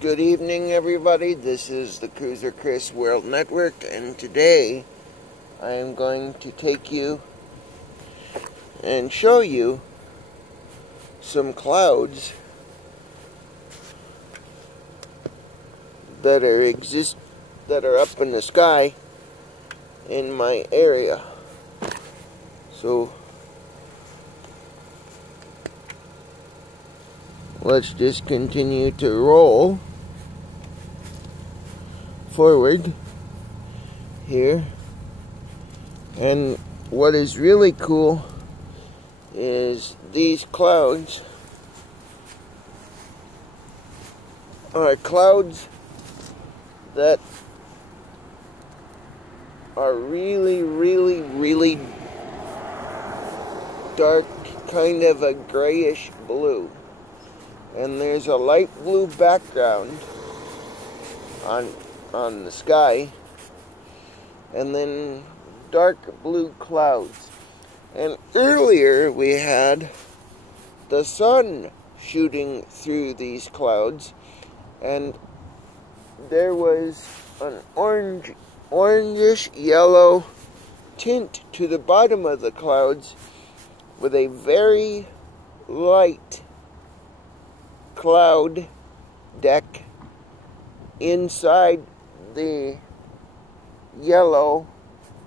Good evening, everybody. This is the Cruiser Chris World Network, and today I am going to take you and show you some clouds that are up in the sky in my area. So let's just continue to roll forward here. And what is really cool is these clouds are clouds that are really dark, kind of a grayish blue. And there's a light blue background on the sky, and then dark blue clouds. And earlier we had the sun shooting through these clouds, and there was an orangish yellow tint to the bottom of the clouds with a very light cloud deck inside the yellow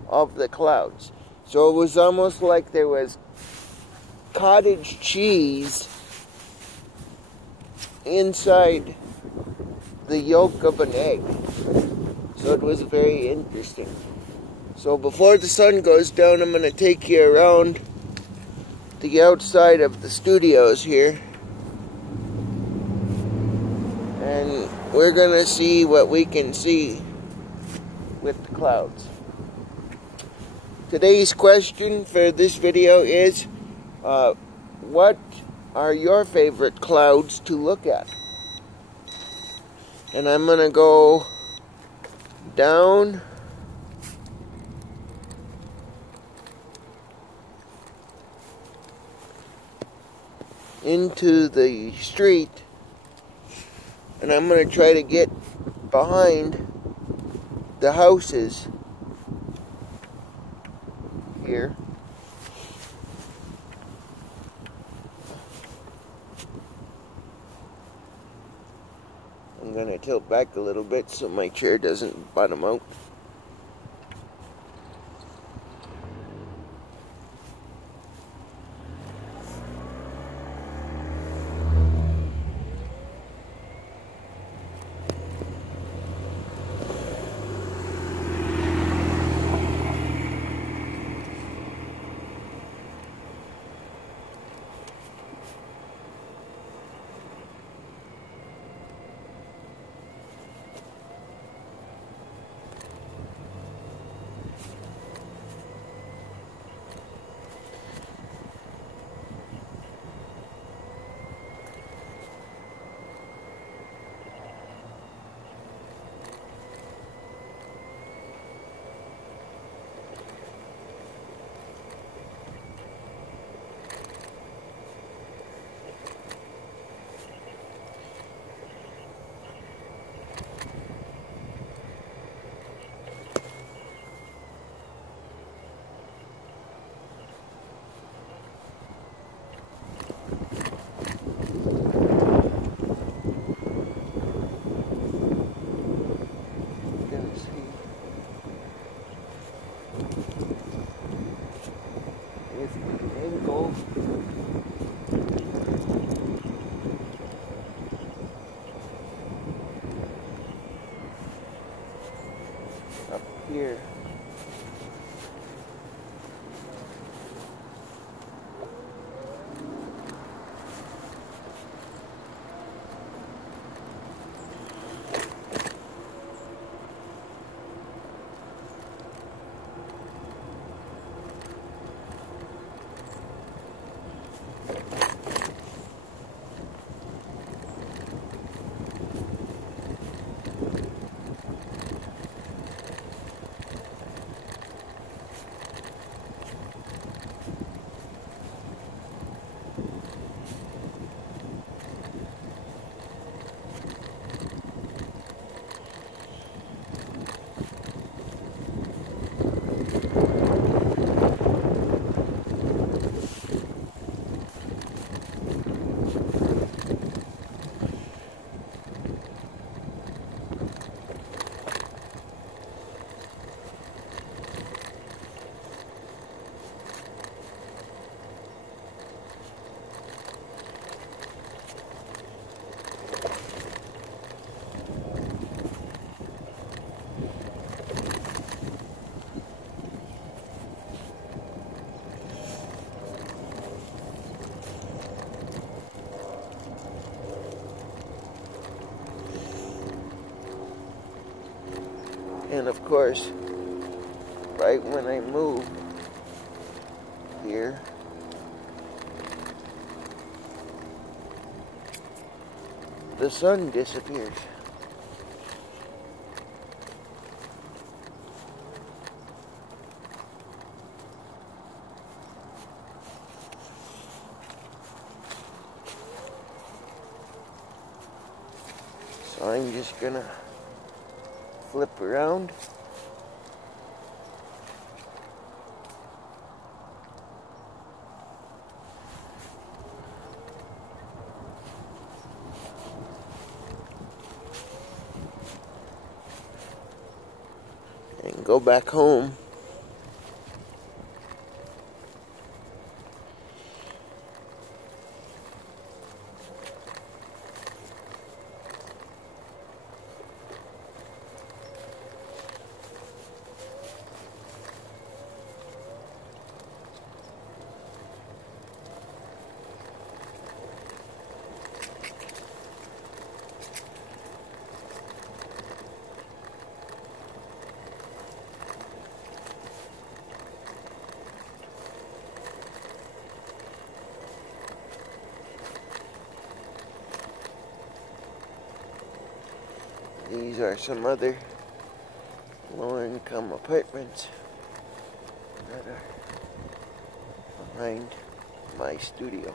of the clouds. So it was almost like there was cottage cheese inside the yolk of an egg. So it was very interesting. So before the sun goes down, I'm going to take you around the outside of the studios here, and we're going to see what we can see with the clouds. Today's question for this video is, what are your favorite clouds to look at? And I'm going to go down into the street, and I'm going to try to get behind the houses here. I'm going to tilt back a little bit so my chair doesn't bottom out. And of course, right when I move here, the sun disappears. So I'm just gonna flip around. And go back home. These are some other low-income apartments that are behind my studio.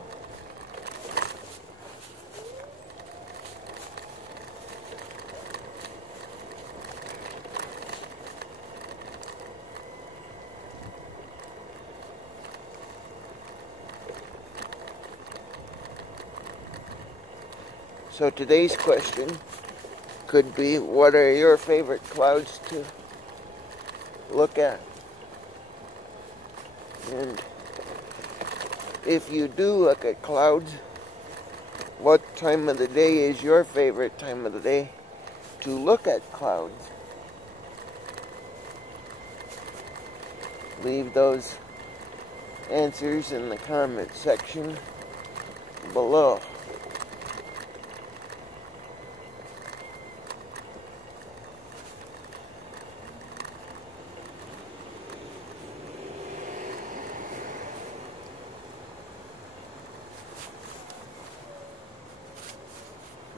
So today's question could be, what are your favorite clouds to look at? And if you do look at clouds, what time of the day is your favorite time of the day to look at clouds? Leave those answers in the comment section below.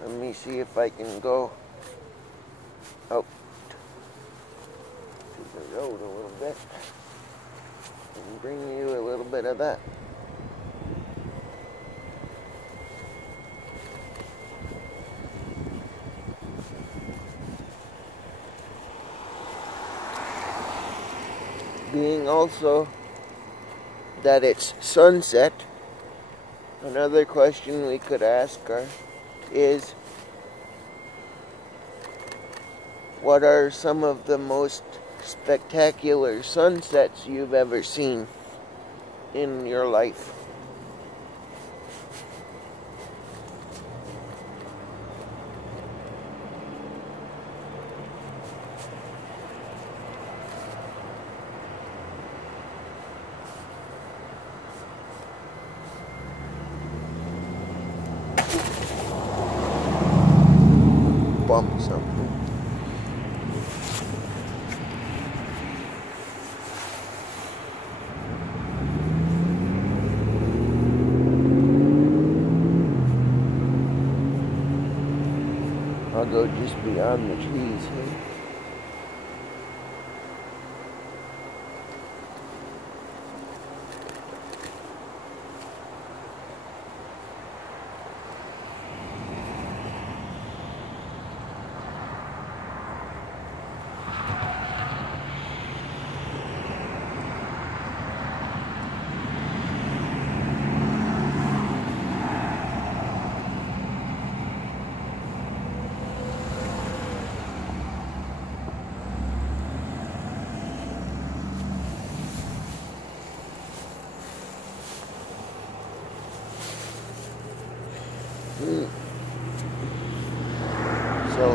Let me see if I can go out to the road a little bit and bring you a little bit of that. Being also that it's sunset, another question we could ask is, what are some of the most spectacular sunsets you've ever seen in your life? Bump something. I'll go just beyond the trees here. So,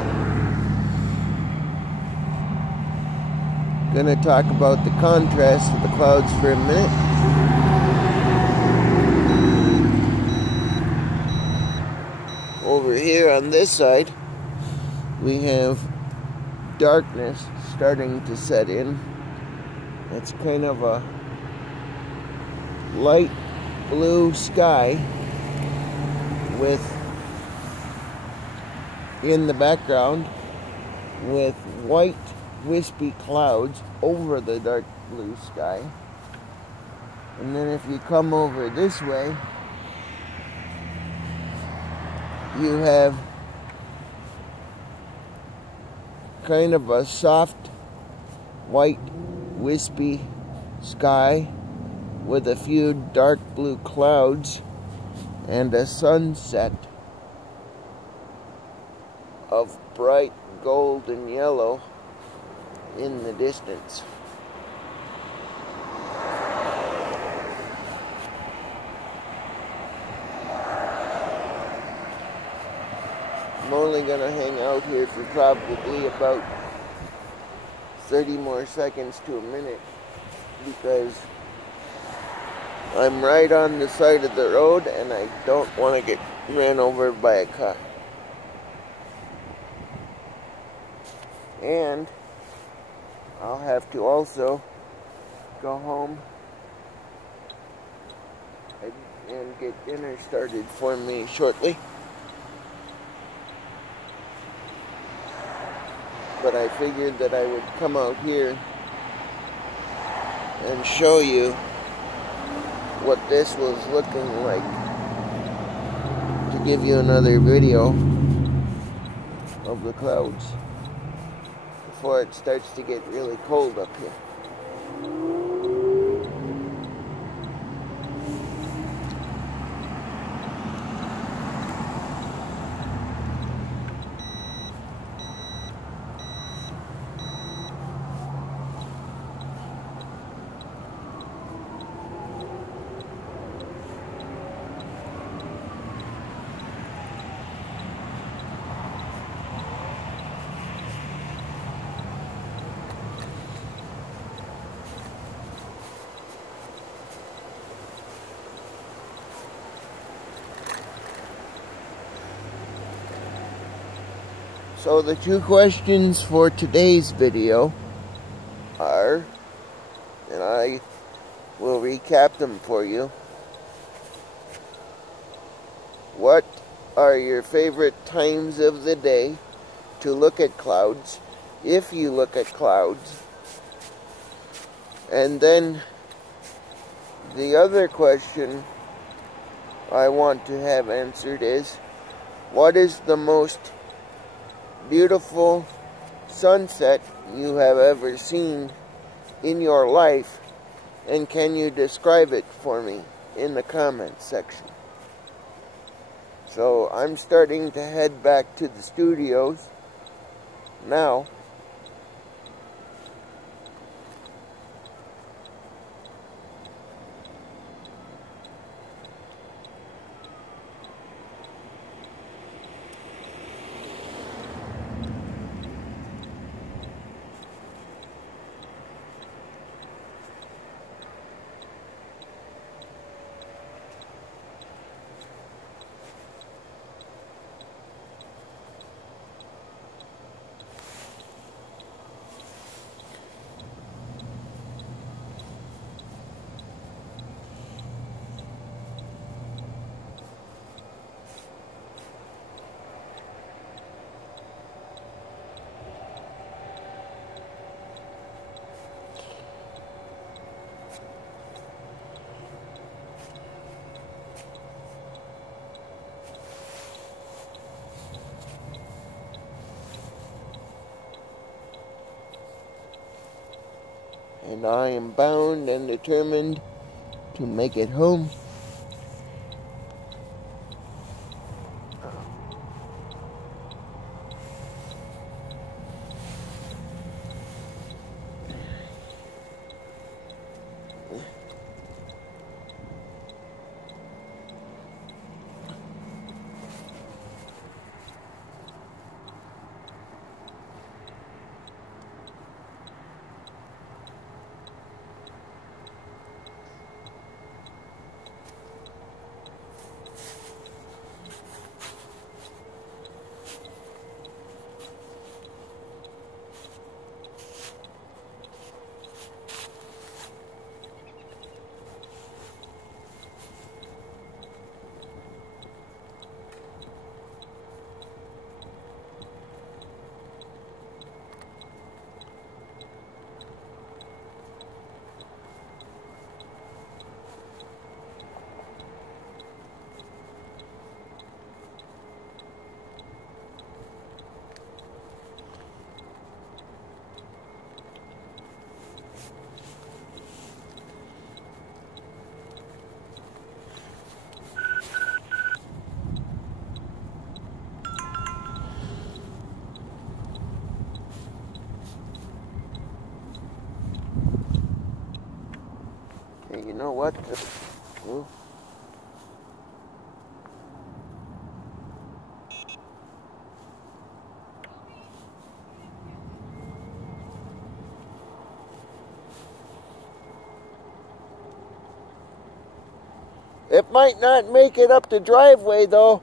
gonna talk about the contrast of the clouds for a minute. Over here on this side, we have darkness starting to set in. It's kind of a light blue sky with, in the background, with white wispy clouds over the dark blue sky. And then if you come over this way, you have kind of a soft white wispy sky with a few dark blue clouds and a sunset of bright gold and yellow in the distance. I'm only gonna hang out here for probably about 30 more seconds to a minute because I'm right on the side of the road and I don't want to get ran over by a car. And I'll have to also go home and get dinner started for me shortly. But I figured that I would come out here and show you what this was looking like, to give you another video of the clouds before it starts to get really cold up here. So the two questions for today's video are, and I will recap them for you. What are your favorite times of the day to look at clouds, if you look at clouds? And then the other question I want to have answered is, what is the most beautiful sunset you have ever seen in your life, and can you describe it for me in the comments section? So I'm starting to head back to the studios now. And I am bound and determined to make it home. You know what? Well, it might not make it up the driveway though.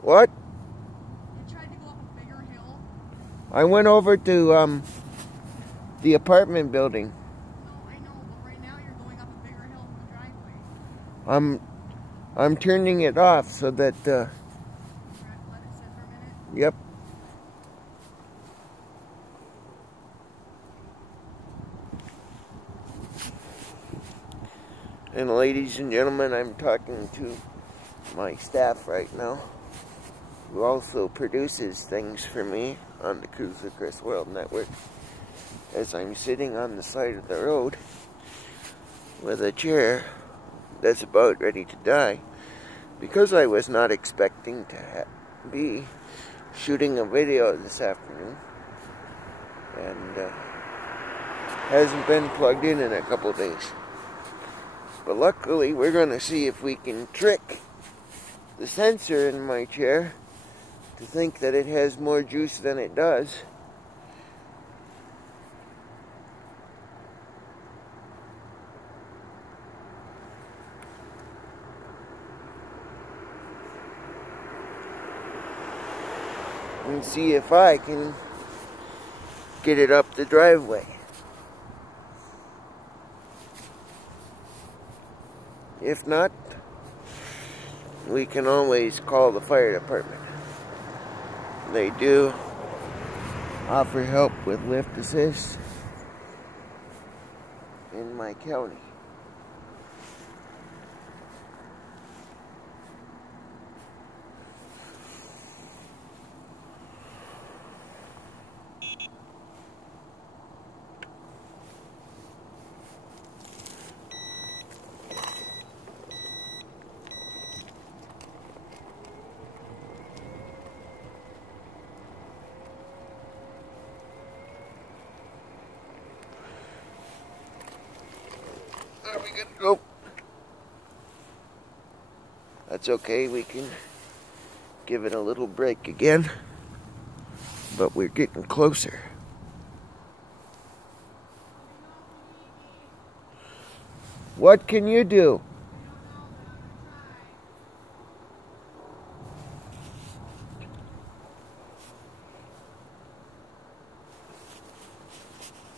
What? You tried to go up a bigger hill? I went over to the apartment building. No, I know, but right now you're going up a bigger hill from the driveway. I'm turning it off so that Let it sit for a minute? yep. And ladies and gentlemen, I'm talking to my staff right now, who also produces things for me on the Cruiser Chris World Network, as I'm sitting on the side of the road with a chair that's about ready to die, because I was not expecting to be shooting a video this afternoon, and hasn't been plugged in a couple days. But luckily, we're going to see if we can trick the sensor in my chair to think that it has more juice than it does. And see if I can get it up the driveway. If not, we can always call the fire department. They do offer help with lift assist in my county. There we go. That's okay, we can give it a little break again, but we're getting closer. What can you do?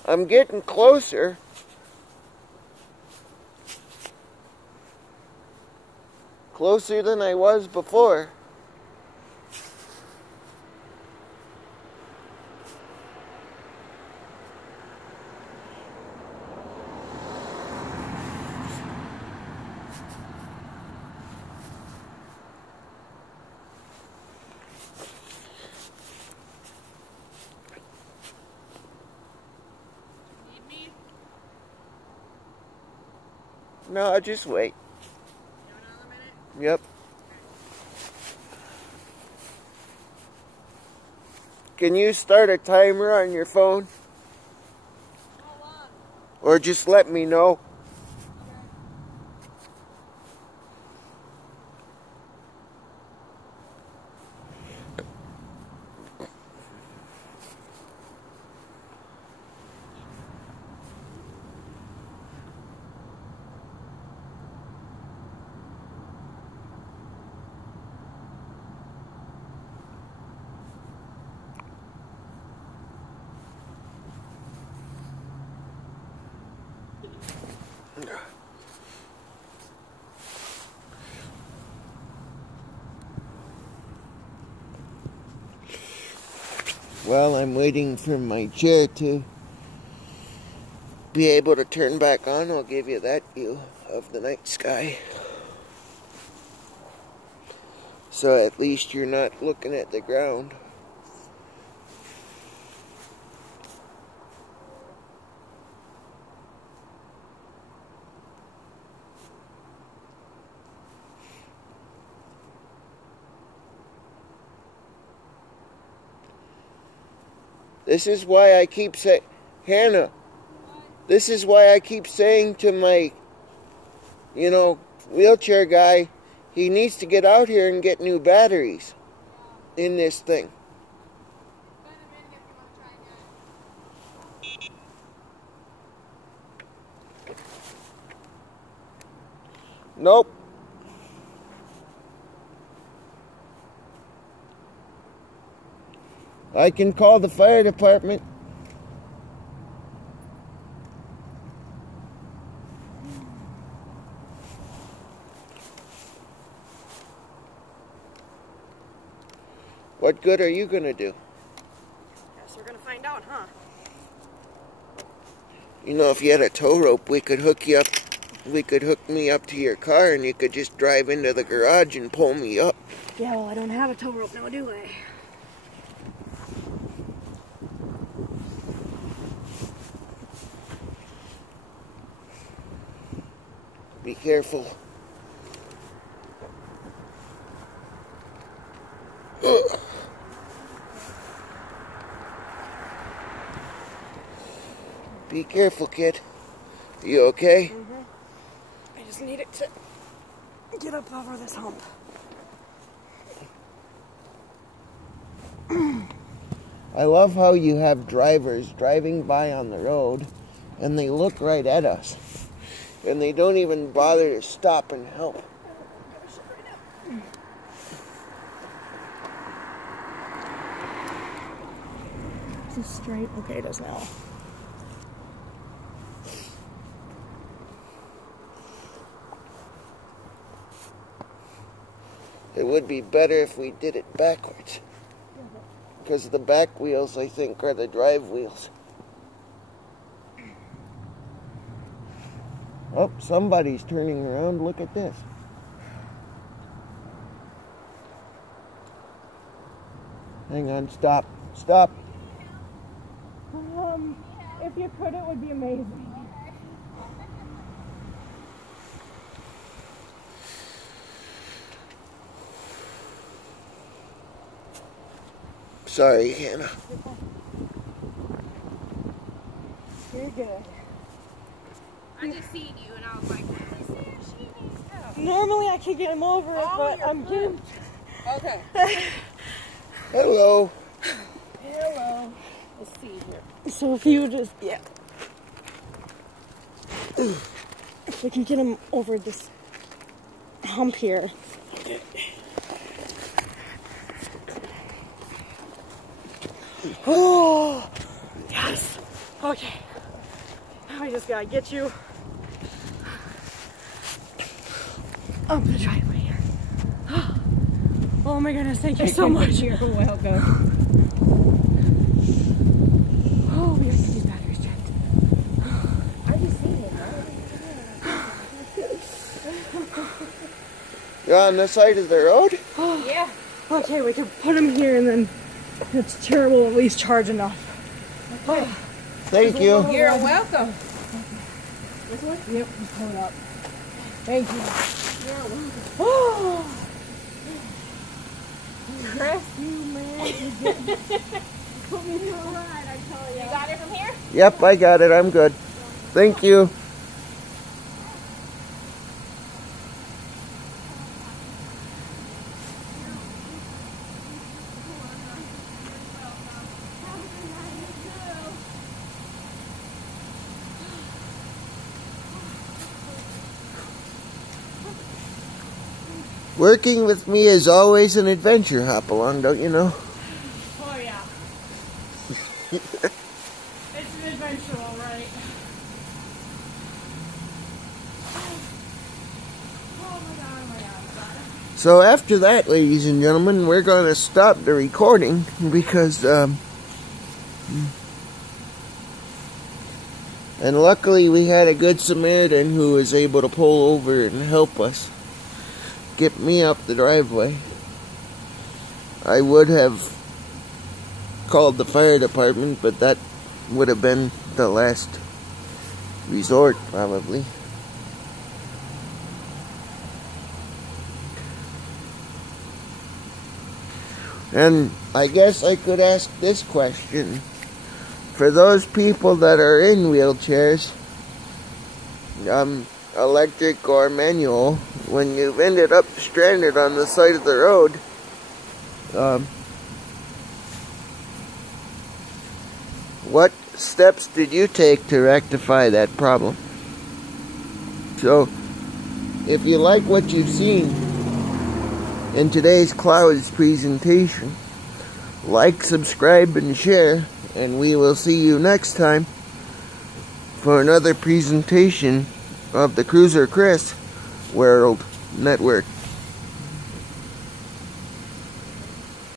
I'm getting closer. Closer than I was before. Need me? No, I'll just wait. You have another minute? Yep. Can you start a timer on your phone? How long? Or just let me know? While I'm waiting for my chair to be able to turn back on, I'll give you that view of the night sky. So at least you're not looking at the ground. This is why I keep saying, Hannah, this is why I keep saying to my, wheelchair guy, he needs to get out here and get new batteries in this thing. Nope. I can call the fire department. What good are you going to do? Guess we're going to find out, huh? You know, if you had a tow rope, we could hook you up. We could hook me up to your car and you could just drive into the garage and pull me up. Yeah, well, I don't have a tow rope now, do I? Be careful. Ugh. Be careful, kid. You okay? I just need it to get up over this hump. I love how you have drivers driving by on the road and they look right at us. And they don't even bother to stop and help. Is this straight? Okay, it is now. It would be better if we did it backwards. Because the back wheels, I think, are the drive wheels. Oh, somebody's turning around. Look at this. Hang on, stop. Stop. If you could, it would be amazing. Sorry, Hannah. You're good. I just seen you and I was like, let me see if she needs help. Normally I could get him over it, but I'm getting... Okay. Hello. Hello. Let's see here. So if you just... Yeah. If we can get him over this hump here. Oh, yes. Okay. Now I just gotta get you up the driveway here. Oh my goodness, thank you so much. You're welcome. Oh, we have to get these batteries checked. I just seen it. You're on the side of the road? Yeah. Okay, we can put him here and then this chair will at least charge enough. Okay. Thank you. You're welcome. This one? Yep, just pull it up. Thank you. You're welcome. Oh! Chris, You man, you did put me through a ride, I tell you. you got it from here? Yep, I got it. I'm good. Thank you. Working with me is always an adventure, Hop-Along, don't you know? Oh yeah. It's an adventure, all right. So after that, ladies and gentlemen, we're going to stop the recording because, and luckily we had a good Samaritan who was able to pull over and help us get me up the driveway. I would have called the fire department, but that would have been the last resort, probably. And I guess I could ask this question. For those people that are in wheelchairs, electric or manual, when you've ended up stranded on the side of the road, what steps did you take to rectify that problem? So, if you like what you've seen in today's Clouds presentation, like, subscribe, and share, and we will see you next time for another presentation of the Cruiser Chris World Network.